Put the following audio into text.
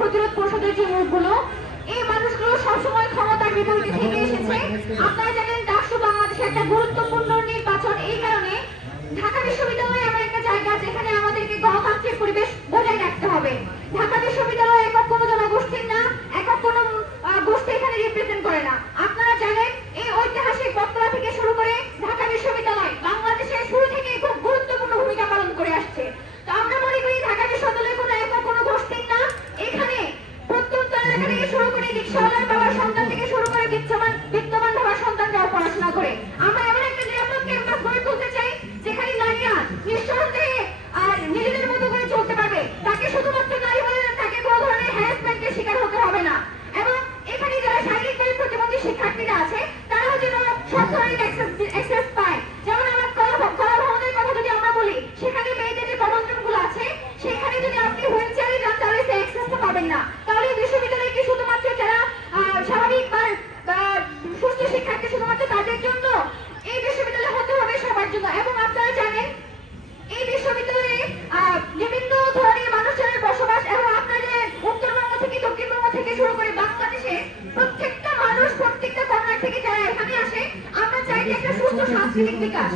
প্রতিরোধ পরিষদের যে মুখগুলো, এই মানুষগুলো সবসময় ক্ষমতার বিপরীতে থেকে এসেছে। আপনারা জানেন ডাকসু বাংলাদেশের একটা গুরুত্বপূর্ণ নির্বাচন। এই কারণে ঢাকা বিশ্ববিদ্যালয় এমন একটা জায়গা যেখানে আমাদেরকে গণতান্ত্রিক পরিবেশ বজায় রাখতে হবে। ঢাকা বিশ্ববিদ্যালয় একক কোনো জনগোষ্ঠীর না, একক কোনো গোষ্ঠী এখানে রিপ্রেজেন্ট করে না। আপনারা জানেন এই ঐতিহাসিক বটতলা থেকে শুরু করে ঢাকা বিশ্ববিদ্যালয় বাংলাদেশের শুরু থেকে খুব গুরুত্বপূর্ণ ভূমিকা পালন করে আসছে। তো আমরা মনে করি ঢাকা বিশ্ববিদ্যালয় কোনো একক কোনো গোষ্ঠীর না। এখানে প্রত্যন্ত এলাকা থেকে শুরু করে রিক্সাওয়ালার বাবার সন্তান থেকে শুরু করে বিত্তমান বাবার সন্তানরাও পড়াশোনা করে। আমরা এমন একটা নিরাপদ ক্যাম্পাস গড়ে তুলতে চাই যেখানে নারীরা নিঃসন্দেহে আর নিজেদের মতো করে চলতে পারবে। তাকে শুধুমাত্র নারী বলে তাকে কোনো ধরনের হ্যারাসমেন্টের শিকার হতে হবে না। এবং এখানে যারা শারীরিকভাবে প্রতিবন্ধী শিক্ষার্থীরা আছে তারাও যেন সব ধরনের অ্যাক্সেস পায়। যেমন আমার কলা ভবনের কথা যদি আমরা বলি, সেখানে মেয়েদের যে কমন রুমগুলো আছে সেখানে যদি আপনি হুইল চেয়ারে যান তাহলে সেই অ্যাক্সেসটা পাবেন না। তাহলে বিশ্ববিদ্যালয়ে কি শুধুমাত্র যারা স্বাভাবিক বা সুস্থ শিক্ষার্থী শুধুমাত্র তাদের জন্য? এই বিশ্ববিদ্যালয় হতে হবে সবার জন্য। এবং আপনারা জানেন এই বিশ্ববিদ্যালয়ে বিভিন্ন ধরনের মানুষের বসবাস, এবং আপনাদের উত্তরবঙ্গ থেকে দক্ষিণবঙ্গ থেকে শুরু করে বাংলাদেশে প্রত্যেকটা মানুষ প্রত্যেকটা কর্নার থেকে যারা এখানে আসে, আমরা চাই যে একটা সুস্থ সাংস্কৃতিক বিকাশ।